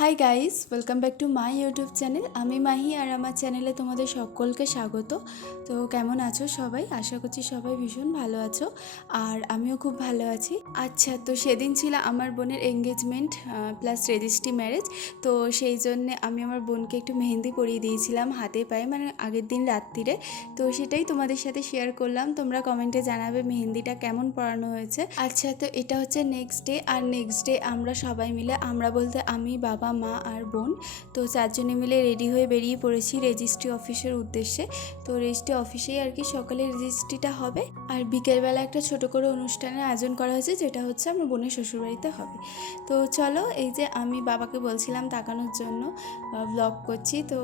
Hi guys, welcome back to my YouTube channel. আমি মাহি আর আমার চ্যানেলে তোমাদের সকলকে স্বাগত। তো কেমন আছো সবাই? আশা করছি সবাই ভীষণ ভালো আছো, আর আমিও খুব ভালো আছি। আচ্ছা, তো সেদিন ছিল আমার বোনের এঙ্গেজমেন্ট প্লাস রেজিস্ট্রি ম্যারেজ। তো সেই জন্যে আমি আমার বোনকে একটু মেহেন্দি পরিয়ে দিয়েছিলাম হাতে পায়ে, মানে আগের দিন রাত্রিরে। তো সেটাই তোমাদের সাথে শেয়ার করলাম। তোমরা কমেন্টে জানাবে মেহেন্দিটা কেমন পরানো হয়েছে। আচ্ছা, তো এটা হচ্ছে নেক্সট ডে, আর নেক্সট ডে আমরা সবাই মিলে, আমরা বলতে আমি, বাবা, মা আর বোন, তো চারজনে মিলে রেডি হয়ে বেরিয়ে পড়েছি রেজিস্ট্রি অফিসের উদ্দেশ্যে। তো রেজিস্ট্রি অফিসেই আর কি সকালে রেজিস্ট্রিটা হবে, আর বিকেলবেলা একটা ছোট করে অনুষ্ঠানের আয়োজন করা হয়েছে, যেটা হচ্ছে আমার বোনের শ্বশুরবাড়িতে হবে। তো চলো, এই যে আমি বাবাকে বলছিলাম তাকানোর জন্য, ব্লগ করছি। তো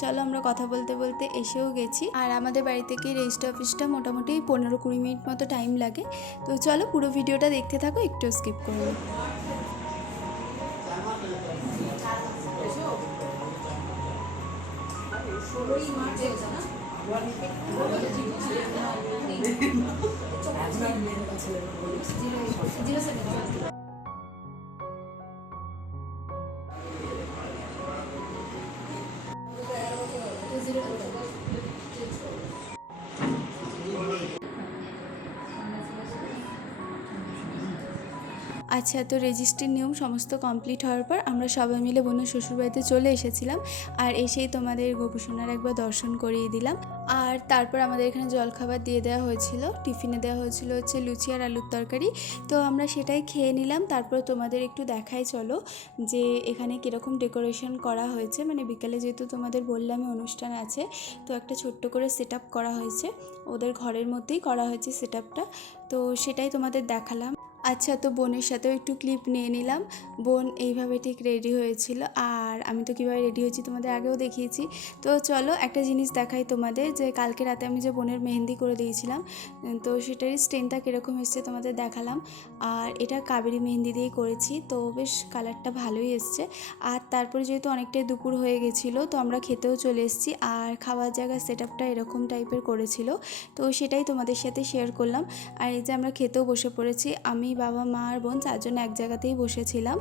চলো, আমরা কথা বলতে বলতে এসেও গেছি, আর আমাদের বাড়ি থেকে রেজিস্ট্রি অফিসটা মোটামুটি 15-20 মিনিট মতো টাইম লাগে। তো চলো, পুরো ভিডিওটা দেখতে থাকো, একটু স্কিপ করো। আচ্ছা, তো রেজিস্ট্রির নিয়ম সমস্ত কমপ্লিট হওয়ার পর আমরা সবাই মিলে বোনের শ্বশুরবাড়িতে চলে এসেছিলাম, আর এসেই তোমাদের গোপুসোনার একবার দর্শন করিয়ে দিলাম। আর তারপর আমাদের এখানে জলখাবার দিয়ে দেওয়া হয়েছিল, টিফিনে দেওয়া হয়েছিল হচ্ছে লুচি আর আলুর তরকারি। তো আমরা সেটাই খেয়ে নিলাম। তারপর তোমাদের একটু দেখাই চলো যে এখানে কীরকম ডেকোরেশন করা হয়েছে। মানে বিকালে যেহেতু তোমাদের বললামই অনুষ্ঠান আছে, তো একটা ছোট্ট করে সেট আপ করা হয়েছে, ওদের ঘরের মধ্যেই করা হয়েছে সেট আপটা। তো সেটাই তোমাদের দেখালাম। আচ্ছা, তো বোনের সাথেও একটু ক্লিপ নিয়ে নিলাম। বোন এইভাবে ঠিক রেডি হয়েছিল, আর আমি তো কীভাবে রেডি হয়েছি তোমাদের আগেও দেখিয়েছি। তো চলো, একটা জিনিস দেখাই তোমাদের, যে কালকে রাতে আমি যে বোনের মেহেন্দি করে দিয়েছিলাম, তো সেটারই স্টেনটা কীরকম এসছে তোমাদের দেখালাম। আর এটা কাবেরি মেহেন্দি দিয়েই করেছি, তো বেশ কালারটা ভালোই এসছে। আর তারপরে যেহেতু অনেকটাই দুপুর হয়ে গেছিলো, তো আমরা খেতেও চলে এসেছি, আর খাওয়ার জায়গার সেট আপটা এরকম টাইপের করেছিল। তো সেটাই তোমাদের সাথে শেয়ার করলাম। আর এই যে আমরা খেতেও বসে পড়েছি, আমি, বাবা, মা আর বোন চারজন এক জায়গাতেই বসেছিলাম।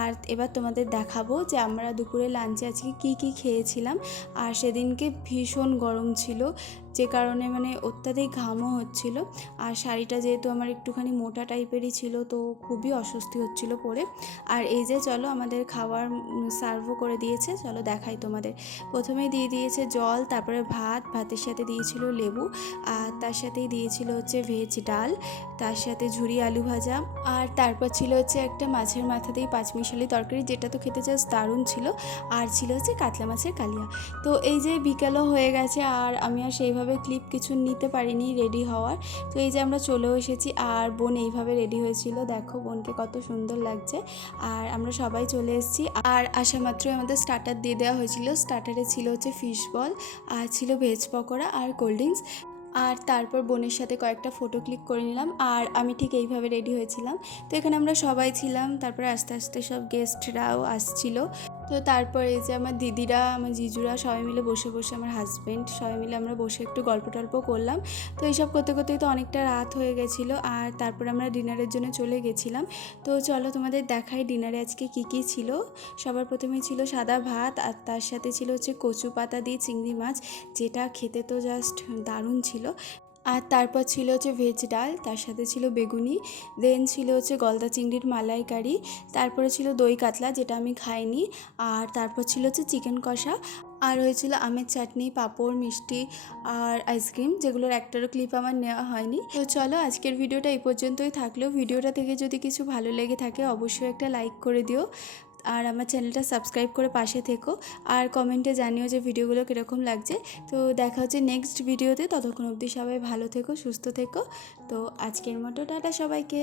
আর এবার তোমাদের দেখাবো যে আমরা দুপুরে লাঞ্চে আজকে কি কি খেয়েছিলাম। আর সেদিনকে ভীষণ গরম ছিল, যে কারণে মানে অত্যাধিক ঘামও হচ্ছিল। আর শাড়িটা যেহেতু আমার একটুখানি মোটা টাইপেরই ছিল, তো খুবই অস্বস্তি হচ্ছিল পরে। আর এই যে চলো, আমাদের খাবার সার্ভও করে দিয়েছে, চলো দেখাই তোমাদের। প্রথমেই দিয়ে দিয়েছে জল, তারপরে ভাতের সাথে দিয়েছিল লেবু, আর তার সাথেই দিয়েছিল হচ্ছে ভেজ ডাল, তার সাথে ঝুরি আলু ভাজা, আর তারপর ছিল হচ্ছে একটা মাছের মাথা দিয়ে পাঁচমিশালি তরকারি, যেটা তো খেতে জাস্ট দারুণ ছিল। আর ছিল হচ্ছে কাতলা মাছের কালিয়া। তো এই যে বিকেলও হয়ে গেছে, আর আমি আর সেইভাবে ক্লিপ কিছু নিতে পারিনি রেডি হওয়ার। তো এই যে আমরা চলেও এসেছি, আর বোন এইভাবে রেডি হয়েছিল, দেখো বোনকে কত সুন্দর লাগছে। আর আমরা সবাই চলে এসেছি, আর আসা মাত্রই আমাদের স্টার্টার দিয়ে দেওয়া হয়েছিল। স্টার্টারে ছিল হচ্ছে ফিশ বল, আর ছিল ভেজ পকোড়া আর কোল্ড ড্রিঙ্কস। আর তারপর বোনের সাথে কয়েকটা ফটো ক্লিক করে নিলাম, আর আমি ঠিক এইভাবে রেডি হয়েছিলাম। তো এখানে আমরা সবাই ছিলাম, তারপরে আস্তে আস্তে সব গেস্টরাও আসছিল। তো তারপর এই যে আমার দিদিরা, আমার জিজুরা সবাই মিলে বসে বসে, আমার হাজব্যান্ড সবাই মিলে আমরা বসে একটু গল্প টল্প করলাম। তো এইসব করতে করতেই তো অনেকটা রাত হয়ে গেছিলো, আর তারপর আমরা ডিনারের জন্য চলে গেছিলাম। তো চলো তোমাদের দেখাই ডিনারে আজকে কি কি ছিল। সবার প্রথমে ছিল সাদা ভাত, আর তার সাথে ছিল হচ্ছে কচু পাতা দিয়ে চিংড়ি মাছ, যেটা খেতে তো জাস্ট দারুণ ছিল। আর তারপর ছিল হচ্ছে ভেজ ডাল, তার সাথে ছিল বেগুনি, দেন ছিল হচ্ছে গলদা চিংড়ির মালাইকারি, তারপরে ছিল দই কাতলা, যেটা আমি খাইনি, আর তারপর ছিল হচ্ছে চিকেন কষা, আর হয়েছিল আমের চাটনি, পাঁপড়, মিষ্টি আর আইসক্রিম, যেগুলোর একটারও ক্লিপ আমার নেওয়া হয়নি। তো চলো, আজকের ভিডিওটা এই পর্যন্তই থাকলো। ভিডিওটা থেকে যদি কিছু ভালো লেগে থাকে অবশ্যই একটা লাইক করে দিও, আর আমার চ্যানেলটা সাবস্ক্রাইব করে পাশে থেকো, আর কমেন্টে জানিও যে ভিডিওগুলো কীরকম লাগছে। তো দেখা হচ্ছে নেক্সট ভিডিওতে, ততক্ষণ অবধি সবাই ভালো থেকো, সুস্থ থেকো। তো আজকের মতো টাটা সবাইকে।